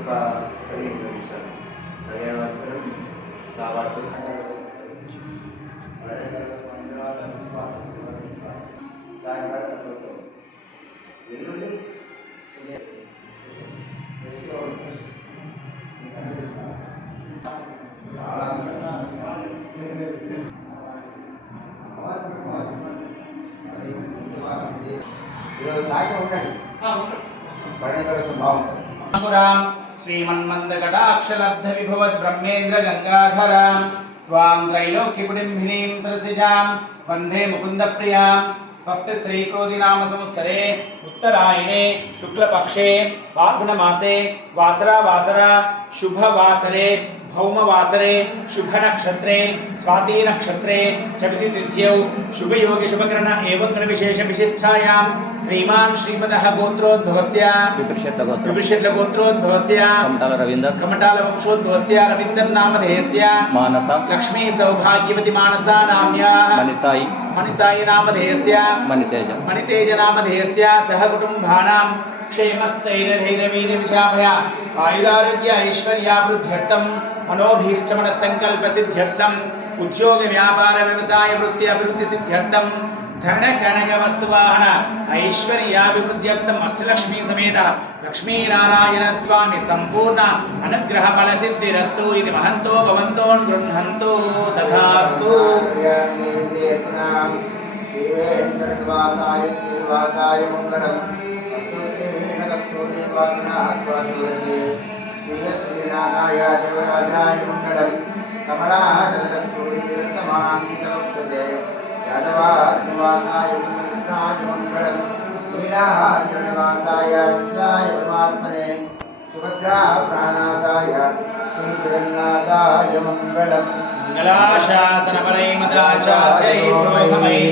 ఒక 15 నిమిషాలు అనంతరం చాలా వెల్లుల్లి श्रीमन्मन्दकटाक्षलब्ध विभवद् ब्रह्मेन्द्र गंगाधरां त्वां त्रैलोक्यकुटुम्बिनीं सरसिजां वन्दे मुकुन्दप्रियां स्वस्ति श्रीक्रोधि नाम संवत्सरे उत्तरायणे शुक्लपक्षे फाल्गुनमासे वासरा शुभवासरे भौमवासरे शुभ नक्षत्रे स्वाति नक्षत्रे चविति तिथ्यौ शुभयोगे शुभकरण एवं गण विशेष विशिष्टायां श्रीमान श्रीमदः गोत्रोद्भवस्य विपृषट्ल गोत्रोद्भवस्य कमटाल वंशोद्भवस्य रविंदर नामधेयस्य मानस लक्ष्मी सौभाग्यवती मानसा नाम्याः मणिसाई नामधेयस्य मणितेज नामधेयस्य सह कुटुंबानां क्षेमस्थैर्यधैर्यवीर्यविशाभय आयुरारोग्य ऐश्वर्याभिवृद्ध्यर्थं मनोभीष्टमनस्सङ्कल्पसिद्ध्यर्थं उद्योग व्यापार व्यवसाय वृत्ति अभिवृद्धि सिद्ध्यर्थं धन कनक वस्तुवाहन ऐश्वर्याभिवृद्ध्यर्थं अष्टलक्ष्मी समेत लक्ष्मी नारायण स्वामी संपूर्ण अनुग्रह फल सिद्धिरस्तु इति महन्तो भवन्तो गृह्णन्तु तथास्तु। श्रीवासाय मंगलम् श्रीनाथाय देवराजाय मंगलम् कमलाकरसूरीवृत्तमाङ्गितवक्षसे शादवाद्निवासाय मंगलम् लीलाचरणवासाय विजयाय परमात्मने सुभद्रा प्राणाताय श्रीजगन्नाथाय मंगलम्। मंगलाशासनपरैमदाचार्यै प्रोहमै